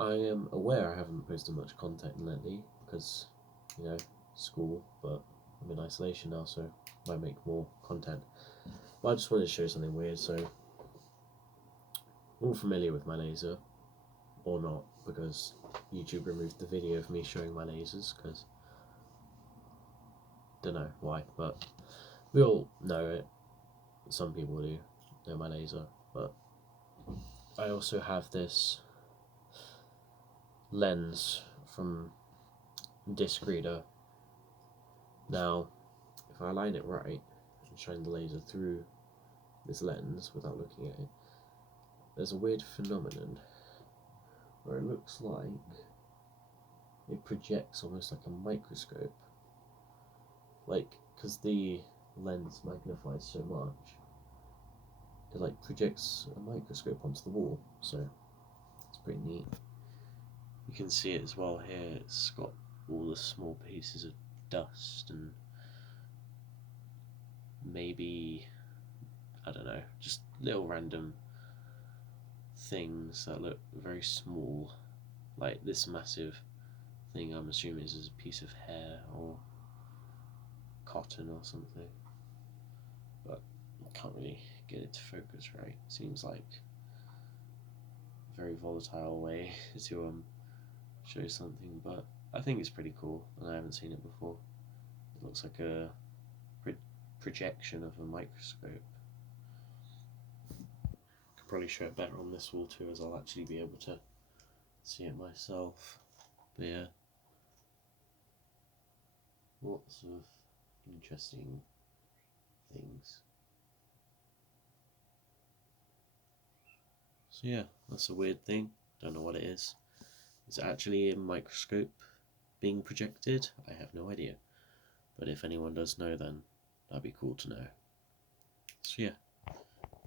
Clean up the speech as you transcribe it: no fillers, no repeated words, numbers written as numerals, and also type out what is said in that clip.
I am aware I haven't posted much content lately because, school, but I'm in isolation now, so I might make more content. But I just wanted to show something weird, so I'm all familiar with my laser, or not, because YouTube removed the video of me showing my lasers, because don't know why, but we all know it. Some people do know my laser, but I also have this lens from disc reader. Now, if I line it right and shine the laser through this lens without looking at it, there's a weird phenomenon where it looks like it projects almost like a microscope. Like, because the lens magnifies so much, it like projects a microscope onto the wall, so it's pretty neat. You can see it as well here, it's got all the small pieces of dust and maybe, I don't know, just little random things that look very small, like this massive thing I'm assuming is a piece of hair or cotton or something, but I can't really get it to focus right. Seems like a very volatile way to show something, but I think it's pretty cool and I haven't seen it before. It looks like a projection of a microscope. Could probably show it better on this wall too, as I'll actually be able to see it myself. But yeah, lots of interesting things. So yeah, that's a weird thing. Don't know what it is. Is it actually a microscope being projected? I have no idea. But if anyone does know, then that'd be cool to know. So yeah.